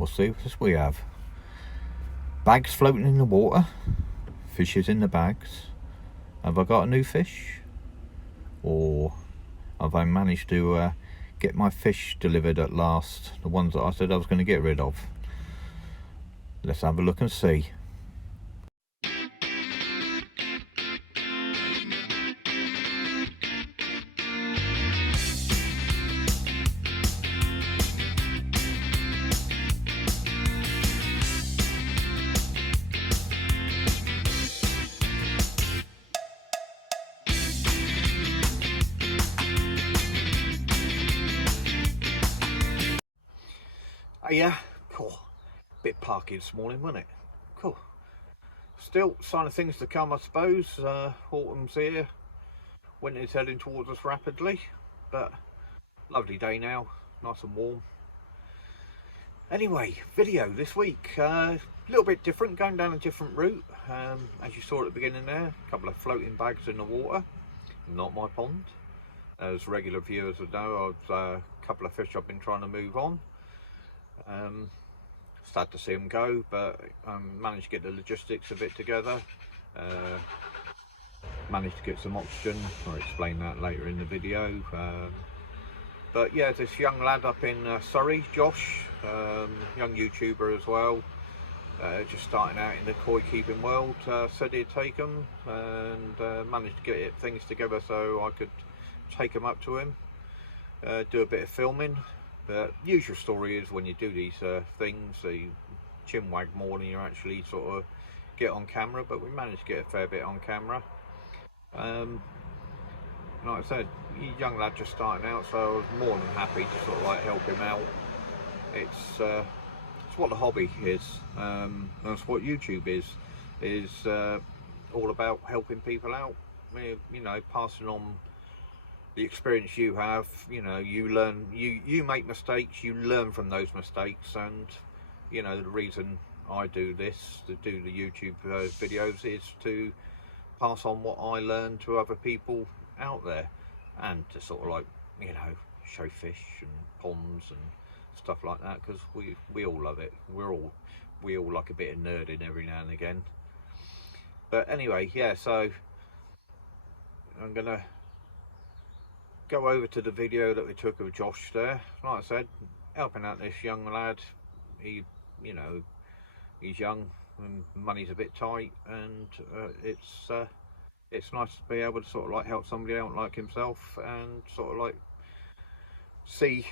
we'll see what we have. Bags floating in the water, fishes in the bags. Have I got a new fish? Or have I managed to get my fish delivered at last? The ones that I said I was going to get rid of. Let's have a look and see. Yeah, cool. Bit parky this morning, wasn't it? Cool. Still sign of things to come, I suppose. Autumn's here. Winter's heading towards us rapidly, but lovely day now, nice and warm. Anyway, video this week, a little bit different, going down a different route. As you saw at the beginning there, a couple of floating bags in the water, not my pond. As regular viewers would know, I've a couple of fish I've been trying to move on. Sad to see them go, but managed to get the logistics of it together. Managed to get some oxygen. I'll explain that later in the video. But yeah, this young lad up in Surrey, Josh, young YouTuber as well, just starting out in the koi keeping world, said he'd take them, and managed to get things together so I could take them up to him, do a bit of filming. The usual story is when you do these things, you chin wag more than you actually sort of get on camera, but we managed to get a fair bit on camera. Like I said, young lad just starting out, so I was more than happy to sort of like help him out. It's what the hobby is, that's what YouTube is all about, helping people out, you know, passing on the experience you have. You know, you learn, you make mistakes, you learn from those mistakes, and you know, the reason I do this, to do the YouTube videos, is to pass on what I learn to other people out there, and to sort of like, you know, show fish and ponds and stuff like that, because we all love it. We all like a bit of nerding every now and again. But anyway, yeah, so I'm gonna go over to the video that we took of Josh there. Like I said, helping out this young lad. He, you know, he's young and money's a bit tight, and it's nice to be able to sort of like help somebody out like himself, and sort of like see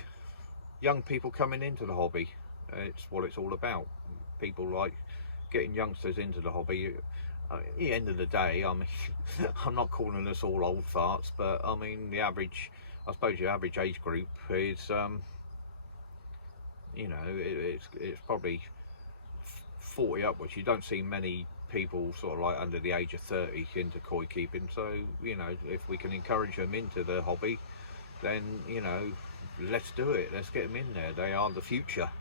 young people coming into the hobby. It's what it's all about. People like getting youngsters into the hobby. At the end of the day, I mean, I'm not calling us all old farts, but I mean, the average, I suppose your average age group is, you know, it's probably 40 upwards. You don't see many people sort of like under the age of 30 into koi keeping, so, you know, if we can encourage them into the hobby, then, you know, let's do it. Let's get them in there. They are the future.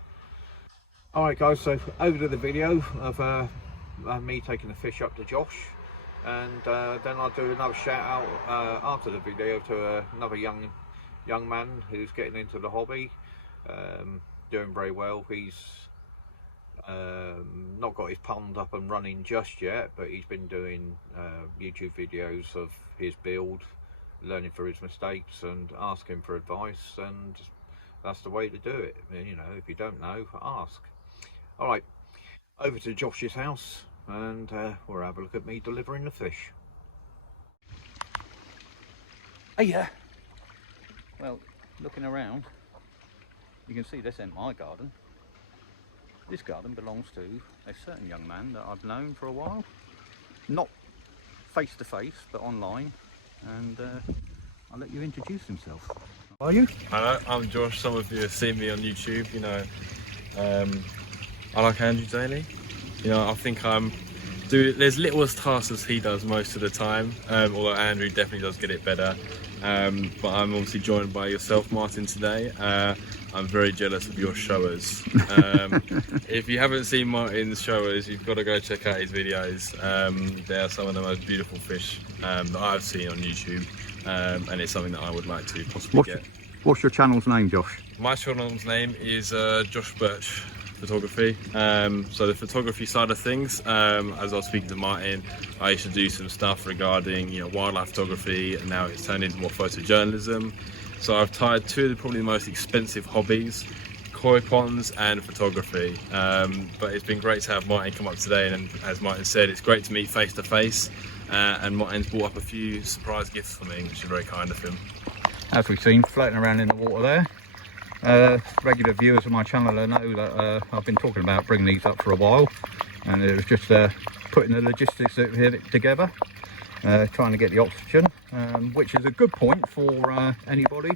Alright guys, so over to the video of me taking the fish up to Josh, and then I'll do another shout out after the video to another young man who's getting into the hobby, doing very well. He's not got his pond up and running just yet, but he's been doing YouTube videos of his build, learning from his mistakes and asking for advice, and that's the way to do it. You know, if you don't know, ask. Alright, over to Josh's house, and we'll have a look at me delivering the fish. Oh yeah. Well, looking around, you can see this ain't my garden. This garden belongs to a certain young man that I've known for a while. Not face to face, but online. And I'll let you introduce himself. Are you? Hello, I'm Josh. Some of you have seen me on YouTube, you know. I like Andrew daily. You know, I think there's little as tasks as he does most of the time, although Andrew definitely does get it better. But I'm obviously joined by yourself, Martin, today. I'm very jealous of your showers. If you haven't seen Martin's showers, you've got to go check out his videos. They are some of the most beautiful fish that I've seen on YouTube, and it's something that I would like to possibly get. What's your channel's name, Josh? My channel's name is Josh Birch. photography. So the photography side of things, as I was speaking to Martin, I used to do some stuff regarding, you know, wildlife photography, and now it's turned into more photojournalism. So I've tied two of probably the most expensive hobbies, koi ponds and photography. But it's been great to have Martin come up today, and as Martin said, it's great to meet face to face. And Martin's brought up a few surprise gifts for me, which is very kind of him. As we've seen, floating around in the water there. Regular viewers of my channel know that I've been talking about bringing these up for a while, and it was just putting the logistics of it together, trying to get the oxygen, which is a good point for anybody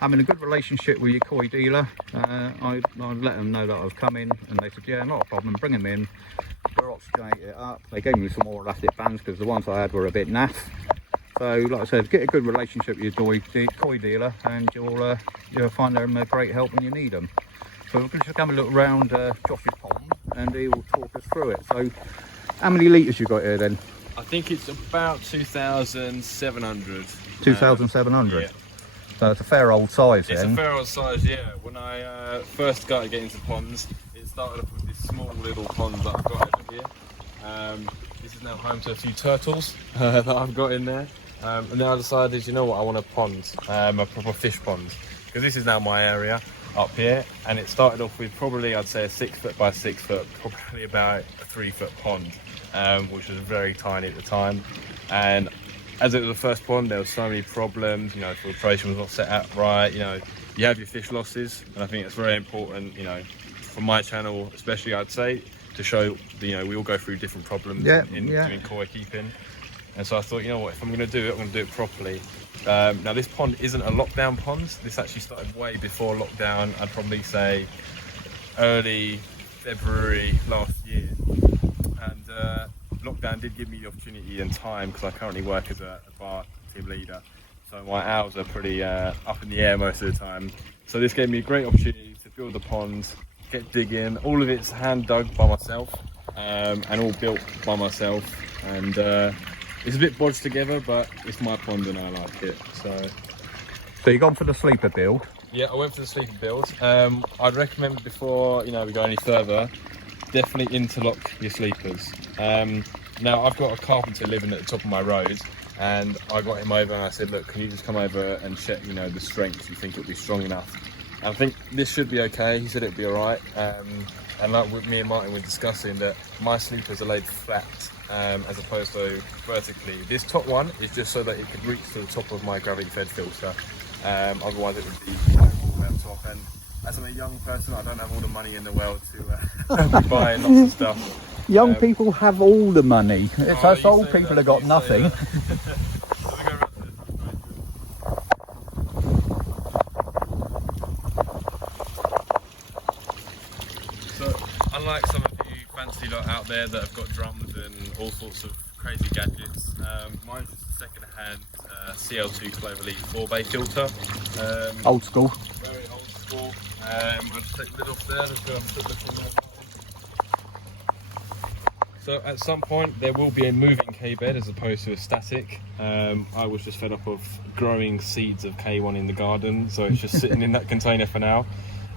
having a good relationship with your koi dealer. I let them know that I've come in, and they said, yeah, not a problem, bring them in, we'll oxygenate it up. They gave me some more elastic bands because the ones I had were a bit naff. So, like I said, get a good relationship with your koi dealer, and you'll find them a great help when you need them. So we're going to just have a look around Josh's pond, and he will talk us through it. So, how many litres you got here then? I think it's about 2,700. 2,700? Yeah. So it's a fair old size It's then. a fair old size, yeah. When I first started getting into ponds, it started off with this small little pond that I've got over here. This is now home to a few turtles that I've got in there. And then I decided, you know what, I want a pond, a proper fish pond, because this is now my area up here, and it started off with probably, I'd say, a 6 foot by 6 foot, probably about a 3 foot pond, which was very tiny at the time. And as it was the first pond, there were so many problems, you know, filtration was not set up right, you know, you have your fish losses, and I think it's very important, you know, for my channel especially, I'd say, to show, you know, we all go through different problems in doing koi keeping. And so I thought, you know what, if I'm going to do it, I'm going to do it properly. Now this pond isn't a lockdown pond. This actually started way before lockdown. I'd probably say early February last year. And lockdown did give me the opportunity and time, because I currently work as a bar team leader. So my hours are pretty up in the air most of the time. So this gave me a great opportunity to build the pond, get digging. All of it's hand dug by myself, and all built by myself. And it's a bit bodged together, but it's my pond and I like it. So you've gone for the sleeper build? Yeah, I went for the sleeper build. I'd recommend, before, you know, we go any further, definitely interlock your sleepers. Now I've got a carpenter living at the top of my road, and I got him over and I said, look, can you just come over and check, you know, the strength, you think it'll be strong enough? And I think this should be okay. He said it'd be all right. And like with me and Martin were discussing, that my sleepers are laid flat, as opposed to vertically. This top one is just so that it could reach to the top of my gravity fed filter. Otherwise it would be all out top. And as I'm a young person, I don't have all the money in the world to be buying lots of stuff. Young people have all the money. It's us old people have got nothing. So, unlike some of you fancy lot out there that have got drums and all sorts of crazy gadgets, mine's just a second-hand CL2 Cloverleaf 4-bay filter. Old school. Very old school. I'll just take the lid off there. Let's go and put this in there. So at some point there will be a moving K-bed as opposed to a static. I was just fed up of growing seeds of K1 in the garden, so it's just sitting in that container for now.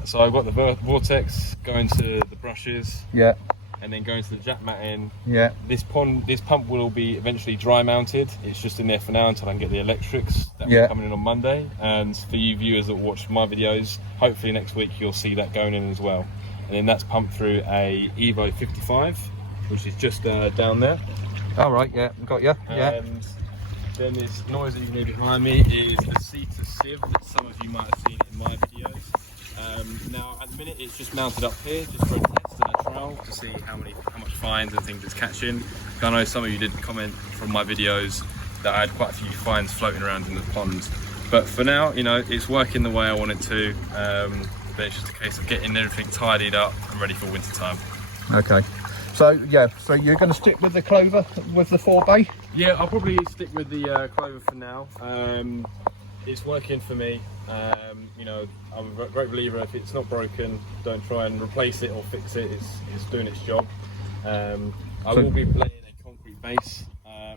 So I've got the vortex going to the brushes, yeah, and then going to the jack matting. Yeah. This pump will be eventually dry mounted. It's just in there for now until I can get the electrics. That will be coming in on Monday. And for you viewers that watch my videos, hopefully next week you'll see that going in as well. And then that's pumped through a Evo 55, which is just down there. All right, yeah, got you. Yeah. And then this noise that you can hear behind me is the Ceta sieve that some of you might have seen in my videos. Now at the minute it's just mounted up here just for a test and a trial to see how much fines and things it's catching. I know some of you did comment from my videos that I had quite a few fines floating around in the pond, but for now, you know, it's working the way I want it to. But it's just a case of getting everything tidied up and ready for winter time. Okay. So yeah, so you're going to stick with the clover with the 4-bay? Yeah, I'll probably stick with the clover for now. It's working for me. You know, I'm a great believer, if it's not broken, don't try and replace it or fix it. It's doing its job. I will be laying a concrete base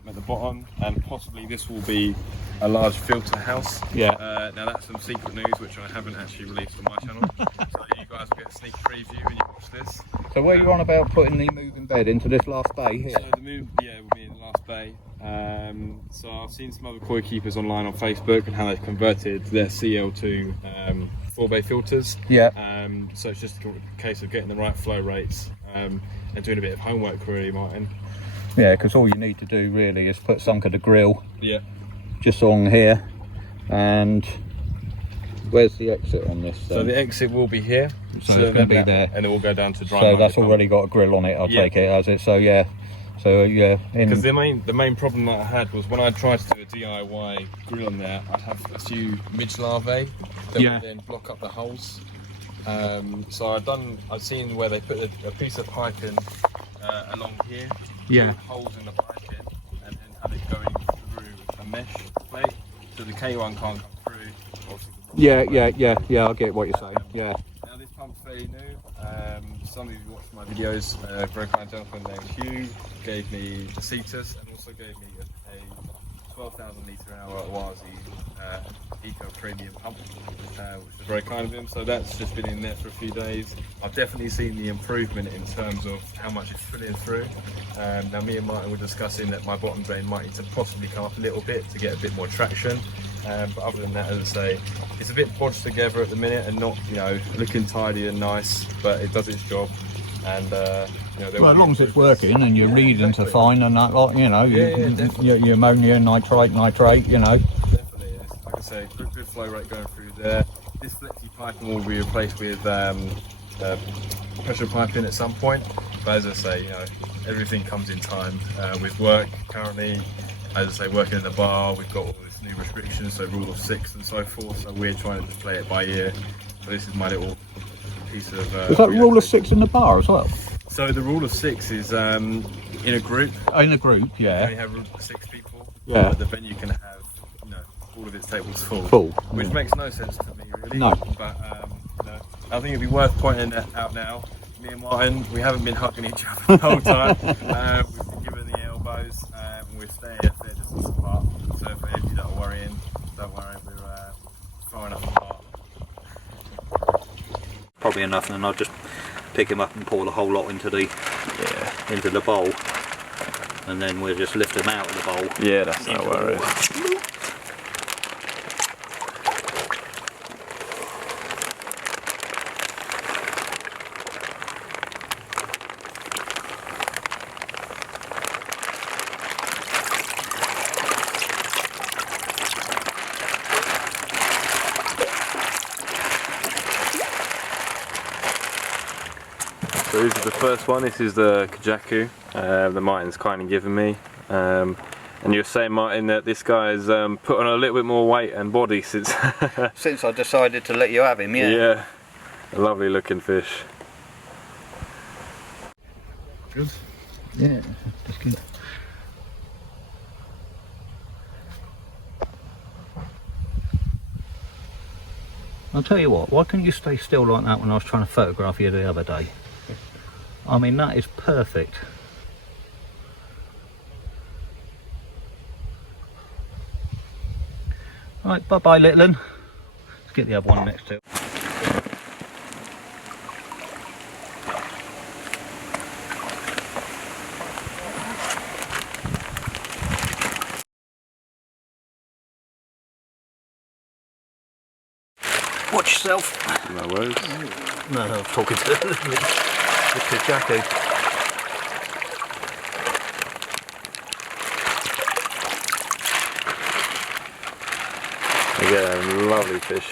at the bottom, and possibly this will be a large filter house. Yeah. Now that's some secret news which I haven't actually released on my channel, so you guys get a sneak preview when you watch this. So where you on about putting the moving bed into this last bay here? So the move, yeah, will be in the last bay. So I've seen some other koi keepers online on Facebook and how they've converted their CL to 4-bay filters. Yeah. So it's just a case of getting the right flow rates and doing a bit of homework really, Martin. Yeah, because all you need to do really is put some of the grill. Yeah. Just on here, and where's the exit on this? So the exit will be here. So it's going to be there, and it will go down to dry. So that's already got a grill on it. I'll take it as it. So yeah. So yeah. Because the main problem that I had was when I tried to do a DIY grill on there, I'd have a few midge larvae that would then block up the holes. So I've seen where they put a piece of piping along here. Yeah. Holes in the piping and have it going through a mesh plate, so the K1 can't come through. Yeah. I get what you're saying. Yeah. Now this pump's fairly new. Some of you watched my videos. A very kind gentleman named Hugh gave me the Cetus and also gave me a 12,000 litre an hour Oazi Eco Premium pump, which is very kind of him. So that's just been in there for a few days. I've definitely seen the improvement in terms of how much it's filling through. Now me and Martin were discussing that my bottom drain might need to possibly come up a little bit to get a bit more traction. But other than that, as I say, it's a bit bodged together at the minute and not, looking tidy and nice, but it does its job. And well, as long as it's working and your readings are fine and that lot, your ammonia, nitrate, Definitely, like I say, good flow rate going through there. This flexi piping will be replaced with pressure piping at some point. But as I say, everything comes in time. With work currently, as I say, working in the bar, we've got all this new restrictions, so rule of 6 and so forth. So we're trying to just play it by ear. So this is my little piece of. Is that rule of 6 in the bar as well? So the rule of 6 is in a group. In a group, yeah. You have 6 people. Yeah. But the venue can have, all of its tables full. Which makes no sense to me, really. No. But I think it'd be worth pointing that out now. Me and Martin, we haven't been hugging each other the whole time. We've been giving the elbows, and we're staying a fair distance apart. So for any of you that are worrying, don't worry, we're far enough apart. Probably enough, and I'll just pick him up and pour the whole lot into the bowl, and then we'll just lift him out of the bowl. Yeah, that's no worries. So this is the first one. This is the Kajaku that Martin's kindly given me. And you were saying, Martin, that this guy's put on a little bit more weight and body since since I decided to let you have him. Yeah, a lovely looking fish. Good. Yeah, that's good. I'll tell you what, why couldn't you stay still like that when I was trying to photograph you the other day? I mean, that is perfect. Right, bye-bye, little one. Let's get the other one next to it. Watch yourself. No worries. No, I'm talking to Mr. Jackie. Again, lovely fish.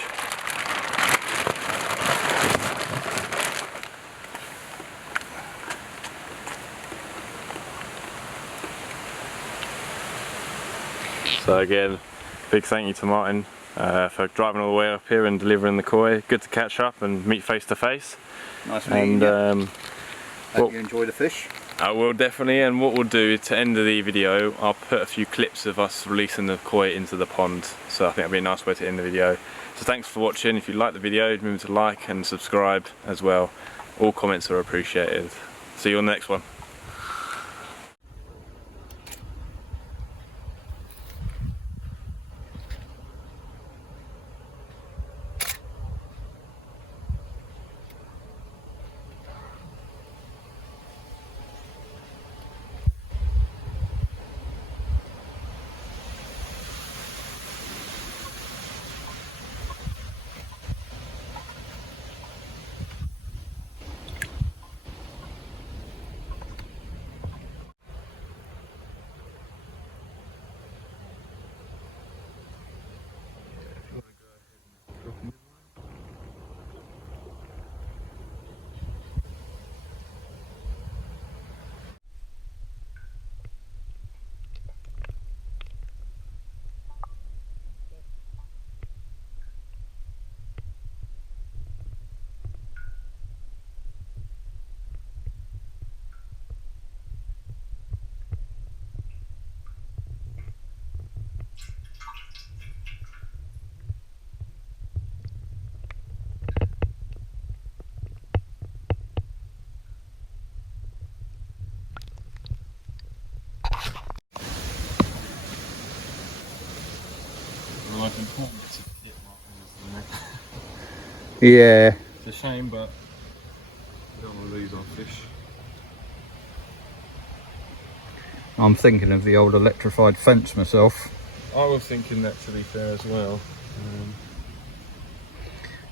So again, big thank you to Martin for driving all the way up here and delivering the koi. Good to catch up and meet face to face. Nice meeting you. Hope you enjoy the fish. I will definitely, and what we'll do is to end the video, I'll put a few clips of us releasing the koi into the pond. So I think that'll be a nice way to end the video. So thanks for watching. If you like the video, remember to like and subscribe as well. All comments are appreciated. See you on the next one. Yeah. It's a shame, but we don't want to lose our fish. I'm thinking of the old electrified fence myself. I was thinking that, to be fair, as well.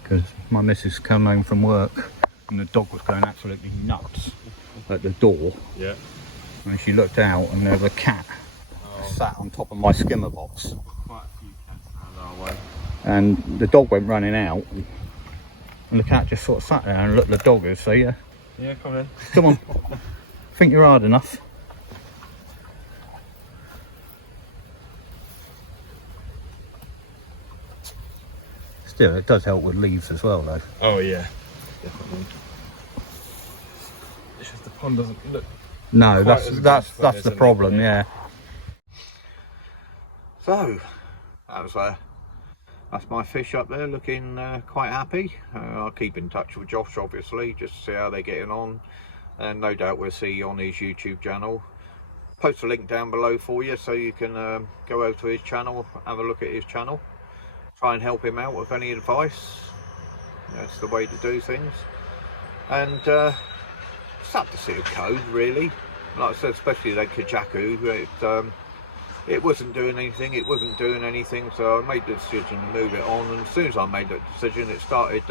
Because my missus come home from work and the dog was going absolutely nuts at the door. Yeah. And she looked out and there was a cat sat on top of my skimmer box. Quite a few cats around our way. And the dog went running out and the cat just sort of sat there and looked at the dog and said, Yeah, come in. come on, think you're hard enough. Still, it does help with leaves as well though. Oh yeah, definitely. It's just the pond doesn't look. No, quite as that's good, the isn't it? problem, yeah. So that's my fish up there, looking quite happy. I'll keep in touch with Josh, obviously, just to see how they're getting on, and no doubt we'll see you on his YouTube channel. Post a link down below for you so you can go over to his channel, have a look at his channel, try and help him out with any advice. That's the way to do things. And sad to see a code, really. Like I said, especially that Kajaku, it wasn't doing anything, so I made the decision to move it on, and as soon as I made that decision, it started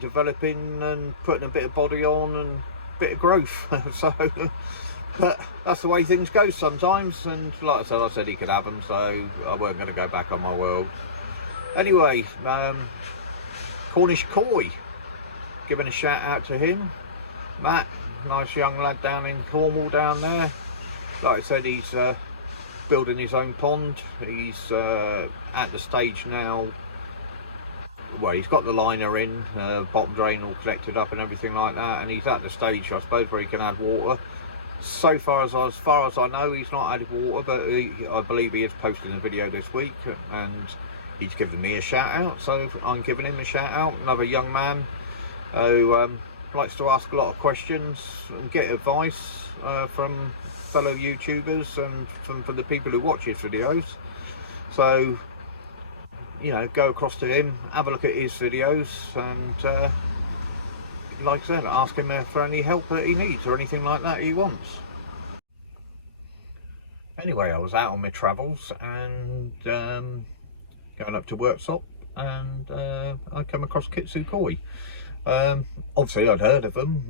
developing and putting a bit of body on and a bit of growth. So but that's the way things go sometimes, and like I said he could have them, so I weren't going to go back on my world. Anyway, Cornish Koi, giving a shout out to him. Matt, nice young lad down in Cornwall down there. Like I said, he's building his own pond. He's at the stage now, well, he's got the liner in, bottom drain all collected up and everything like that, and he's at the stage, I suppose, where he can add water. So far as I know, he's not added water, but I believe he is posting a video this week, and he's given me a shout out, so I'm giving him a shout out. Another young man who likes to ask a lot of questions and get advice from fellow YouTubers and from the people who watch his videos. So, you know, go across to him, have a look at his videos, and like I said, ask him for any help that he needs or anything like that he wants. Anyway, I was out on my travels and going up to Worksop, and I come across Kitsu Koi. Obviously I'd heard of them,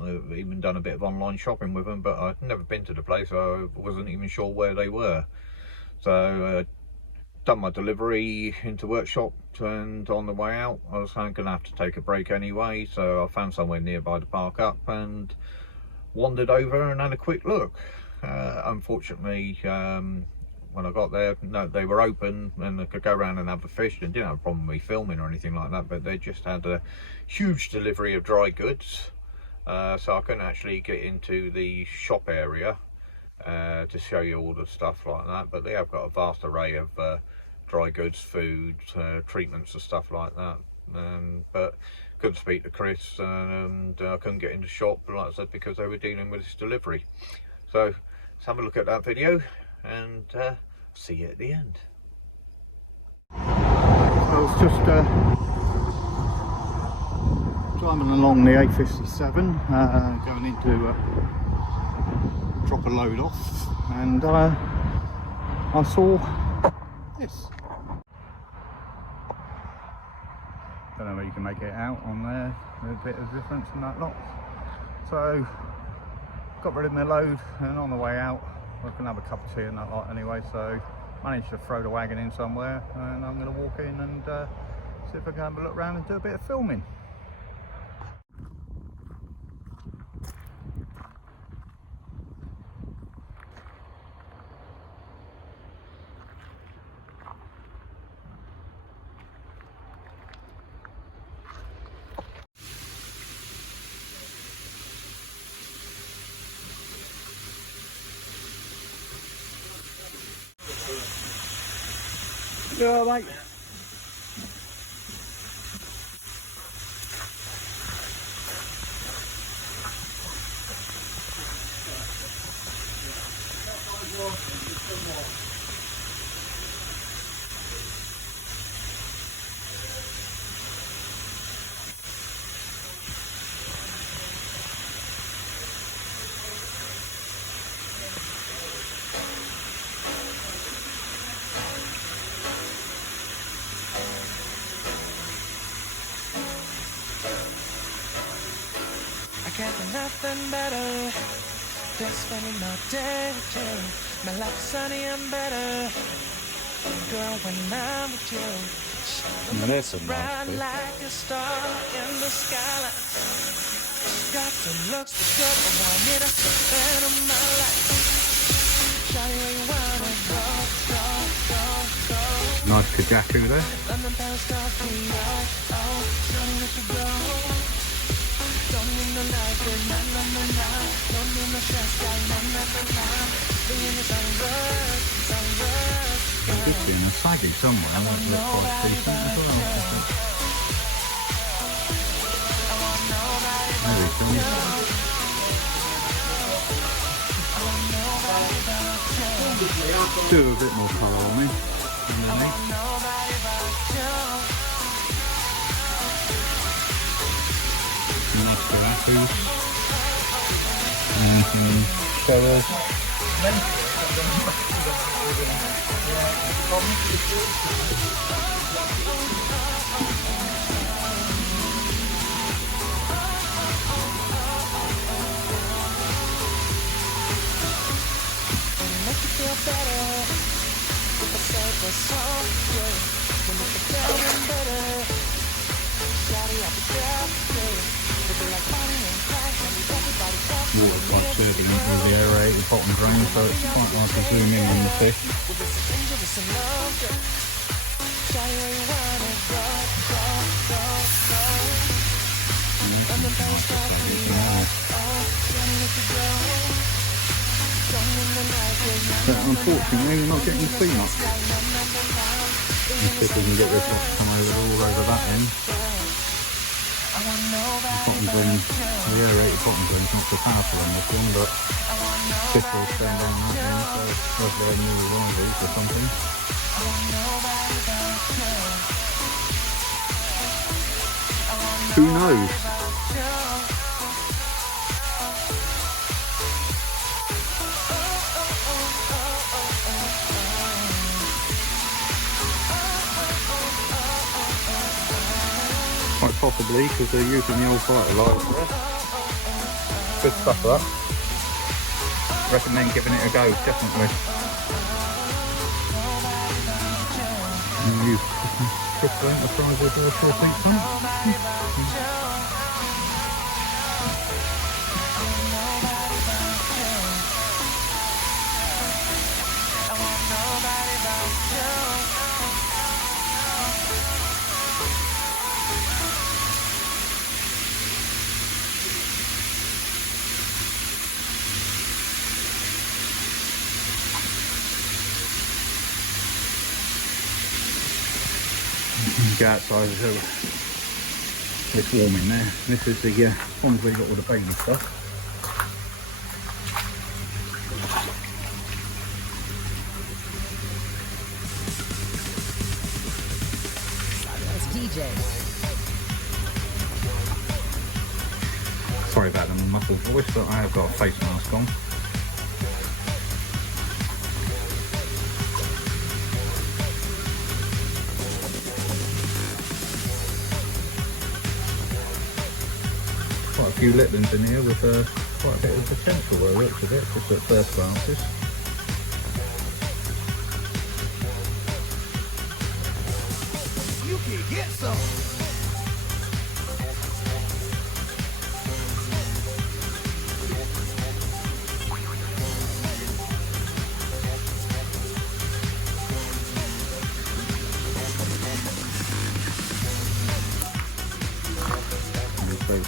I've even done a bit of online shopping with them, but I'd never been to the place, so I wasn't even sure where they were. So done my delivery into Workshop, and on the way out I was going to have to take a break anyway, so I found somewhere nearby to park up and wandered over and had a quick look. Unfortunately, when I got there, no, they were open and I could go around and have a fish, and didn't have a problem with me filming or anything like that, but they just had a huge delivery of dry goods, so I couldn't actually get into the shop area to show you all the stuff like that. But they have got a vast array of dry goods, food, treatments and stuff like that, but couldn't speak to Chris, and I couldn't get into shop, like I said, because they were dealing with this delivery. So let's have a look at that video and see you at the end. I was just driving along the A57, going in to drop a load off, and I saw this. Don't know if you can make it out on there, there's a bit of difference in that lot. So got rid of my load, and on the way out I can have a cup of tea and that lot anyway, so managed to throw the wagon in somewhere, and I'm going to walk in and see if I can have a look around and do a bit of filming. Yeah, mate. can't do nothing better. Just spending my day with you. My life is sunny and better. Girl, when I'm with you. Now there's some nice Bright fish. like a star in the skyline. Got the looks so good, I want it to spend on my life. Shawty, where you wanna go, go, go, go. Nice kajaki there. London, Paris, Tokyo, oh, shawty, we could go. Don't need no light, na na na na. Don't need no stress, got na na na na. Being the sunrise, sunrise. There's just been a saggy somewhere. That looks quite decent as well. There we go. Do a bit more colour on me. Nice giraffes. And some sparrows. Make you feel better. If I say this song, yeah. When it's better and better. Shawty, I'll be there, yeah. We'll be like Bonnie and Clyde, and everybody else. Water quite turbulent with the aerated bottom drain, so it's quite nice to zoom in on the fish. Well, this is dangerous and love, yeah. Shawty, where you wanna go, go, go, go. London, Paris, Tokyo, oh, shawty, we could go. But unfortunately we're not getting too much. Let's see if we can get this one to come all over that end. The bottom drain, the aerated bottom drain is not so powerful on this one, but fish will stand down that end, so hopefully I knew one of these or something. Who knows? Quite possibly, because they're using the old fertiliser there. Good stuff that. Recommend giving it a go, definitely. And use Kitsu Enterprise as well, I think so. Go outside, so it's warm in there. This is the pond we got all the baby stuff. That's DJ. Sorry about the muffled voice, but I have got a face mask on. Quite a few liplins in here with quite a bit of potential by the looks of it, just at first glances. You can get some.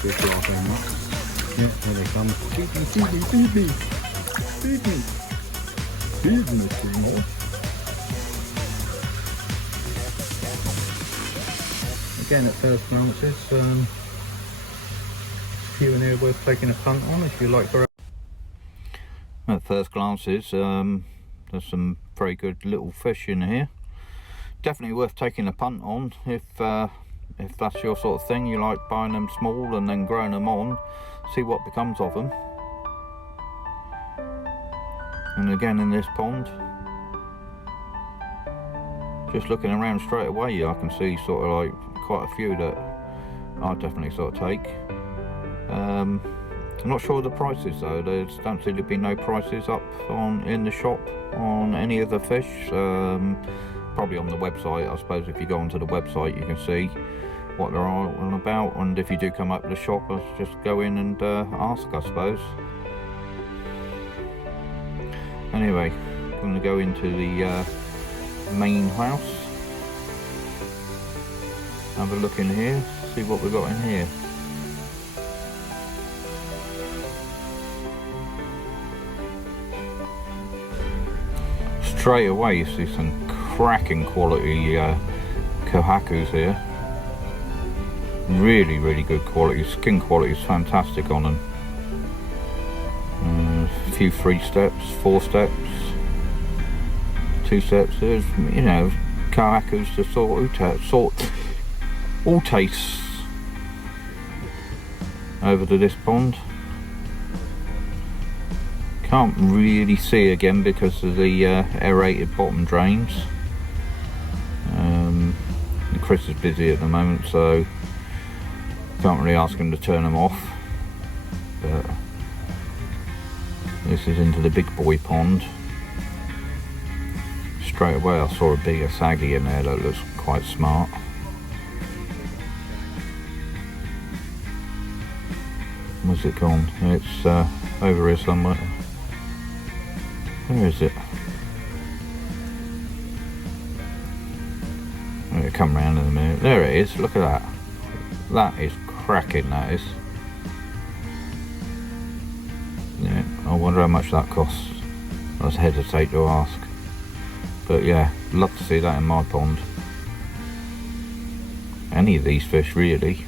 This laughing up. Yeah, here they come. Feed me. Feed me, Seymour. Again, at first glances, few in here worth taking a punt on if you like. At first glances, there's some very good little fish in here. Definitely worth taking a punt on if that's your sort of thing. You like buying them small and then growing them on, see what becomes of them. And again, in this pond, just looking around straight away, I can see sort of like quite a few that I'll definitely sort of take. I'm not sure of the prices though. There don't seem to be no prices up in the shop on any of the fish. Probably on the website. I suppose if you go onto the website you can see what they're all about, and if you do come up to the shop, just go in and ask, I suppose. Anyway, I'm going to go into the main house, have a look in here, see what we've got in here. Straight away you see some cracking quality kohakus here. Really, really good quality. Skin quality is fantastic on them. A few 3 steps, 4 steps, 2 steps. There's, you know, kohakus to sort all tastes over to this pond. Can't really see again because of the aerated bottom drains. Chris is busy at the moment, so can't really ask him to turn them off. But this is into the big boy pond. Straight away I saw a bigger saggy in there that looks quite smart. Where's it gone? It's over here somewhere. Where is it? It'll come round in a minute. There it is, look at that. That is cracking, that is. Yeah, I wonder how much that costs. I just hesitate to ask. But yeah, love to see that in my pond. Any of these fish really.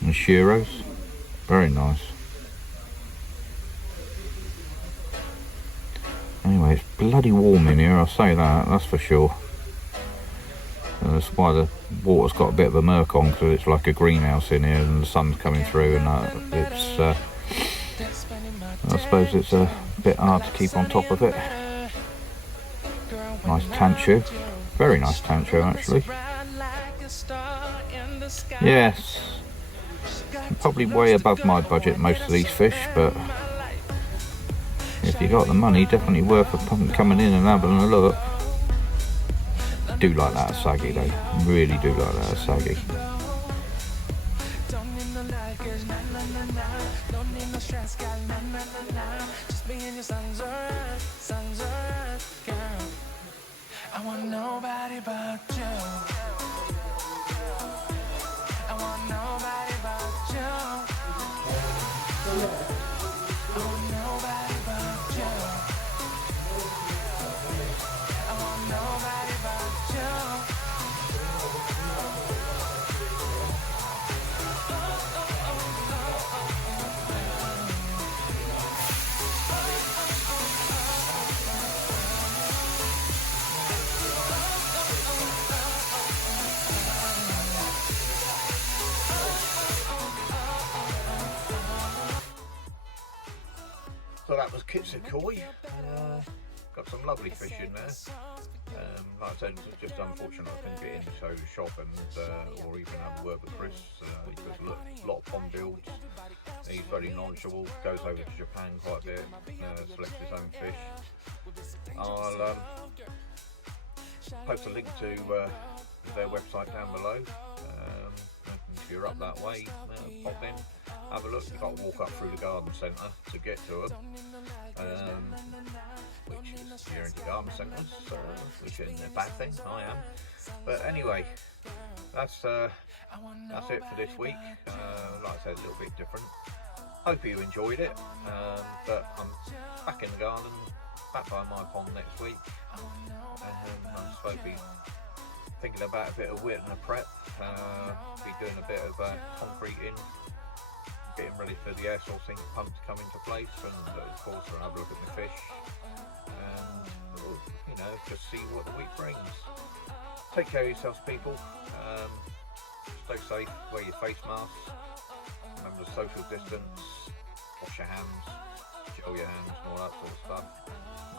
And sheros, very nice. Anyway, it's bloody warm in here, I'll say that, that's for sure. That's why the water's got a bit of a murk on, because it's like a greenhouse in here and the sun's coming through, and it's I suppose it's a bit hard to keep on top of it. Nice tanchu, very nice tanchu actually. Yes, probably way above my budget most of these fish, but if you got the money, definitely worth coming in and having a look. Do like that saggy though, really do like that saggy. I want nobody but you. I want nobody but you. I want nobody but you. I want nobody but you. So that was Kitsu koi. Got some lovely fish in there. Like I said, it's just unfortunate I couldn't get in to show the shop and or even have a word with Chris. Because a lot of pond builds. He's very knowledgeable, goes over to Japan quite a bit, selects his own fish. I'll post a link to their website down below. If you're up that way, pop in, have a look. You've got to walk up through the garden centre to get to them, which is here into garden centres, which isn't a bad thing, I am. But anyway, that's it for this week. Like I said, a little bit different. Hope you enjoyed it, but I'm back in the garden, back by my pond next week, and I'm supposed to be thinking about a bit of wit and a prep, be doing a bit of concreting, getting ready for the air source sink pump to come into place, and of course I'll have a look at the fish, and you know, just see what the week brings. Take care of yourselves, people. Stay safe, wear your face masks, remember the social distance, wash your hands, gel your hands and all that sort of stuff.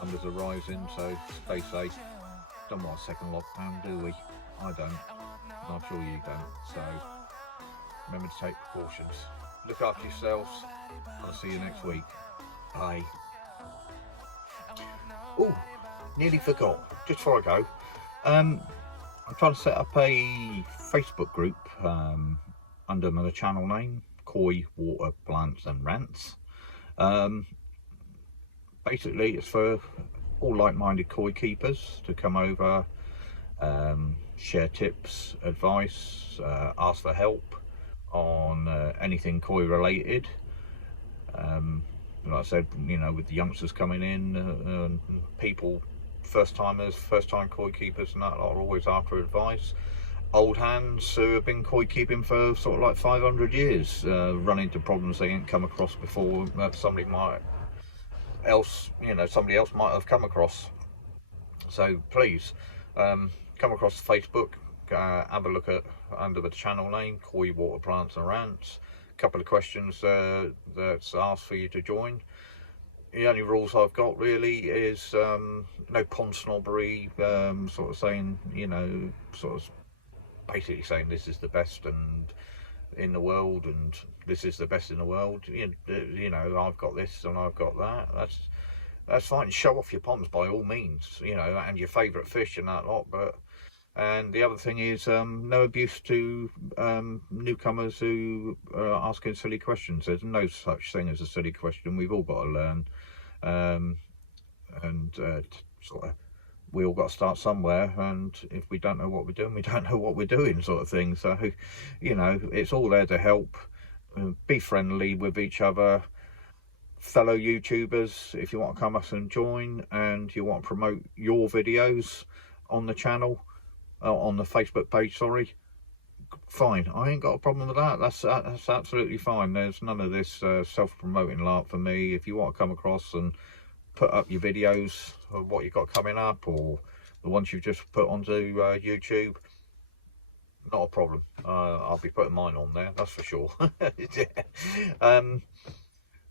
Numbers are rising, so stay safe. Don't want a second lockdown, do we? I don't. I'm sure you don't. So remember to take precautions. Look after yourselves. I'll see you next week. Bye. Oh, nearly forgot. Just before I go, I'm trying to set up a Facebook group under my channel name, Koi Water Plants and Rants. Basically, it's for all like-minded koi keepers to come over, share tips, advice, ask for help on anything koi related. Like I said, you know, with the youngsters coming in, people, first-timers, first-time koi keepers and that are always after advice. Old hands who have been koi keeping for sort of like 500 years run into problems they ain't come across before that somebody else might have come across. So please come across Facebook, have a look at under the channel name, Koi Water Plants and Rants. A couple of questions that's asked for you to join. The only rules I've got really is no pond snobbery, sort of saying, you know, sort of basically saying this is the best and in the world and this is the best in the world. You know, I've got this and I've got that. That's fine. Show off your ponds by all means, you know, and your favourite fish and that lot. But and the other thing is no abuse to newcomers who are asking silly questions. There's no such thing as a silly question. We've all got to learn, sort of, we all got to start somewhere, and if we don't know what we're doing, we don't know what we're doing, sort of thing. So, you know, it's all there to help. Be friendly with each other. Fellow YouTubers, if you want to come us and join and you want to promote your videos on the channel, on the Facebook page, sorry, fine. I ain't got a problem with that. That's absolutely fine. There's none of this self-promoting lark for me. If you want to come across and put up your videos of what you've got coming up or the ones you've just put onto YouTube, not a problem. I'll be putting mine on there, that's for sure. Yeah.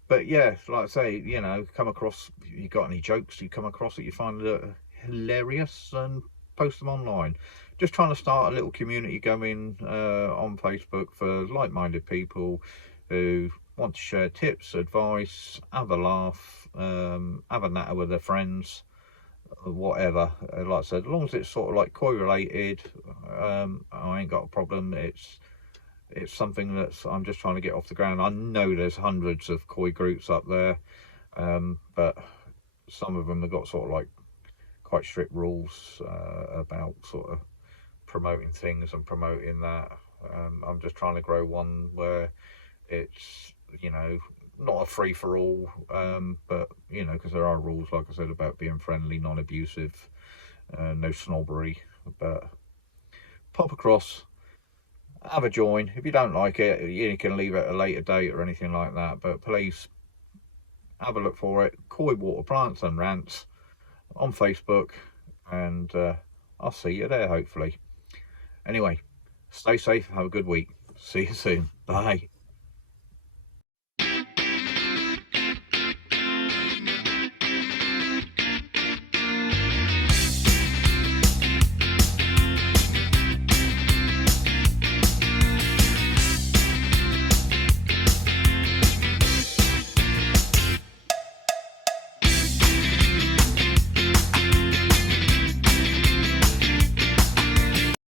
But yeah, like I say, you know, come across, you got any jokes you come across that you find hilarious, and post them online. Just trying to start a little community going on Facebook for like-minded people who want to share tips, advice, have a laugh, have a natter with their friends, whatever. Like I said, as long as it's sort of like koi related, I ain't got a problem. It's something that's I'm just trying to get off the ground. I know there's hundreds of koi groups up there, but some of them have got sort of like quite strict rules about sort of promoting things and promoting that. I'm just trying to grow one where it's, you know, not a free-for-all, but, you know, because there are rules, like I said, about being friendly, non-abusive, no snobbery. But pop across, have a join. If you don't like it, you can leave it at a later date or anything like that, but please have a look for it. Koi Water Plants and Rants on Facebook, and I'll see you there hopefully. Anyway, stay safe, have a good week. See you soon. Bye.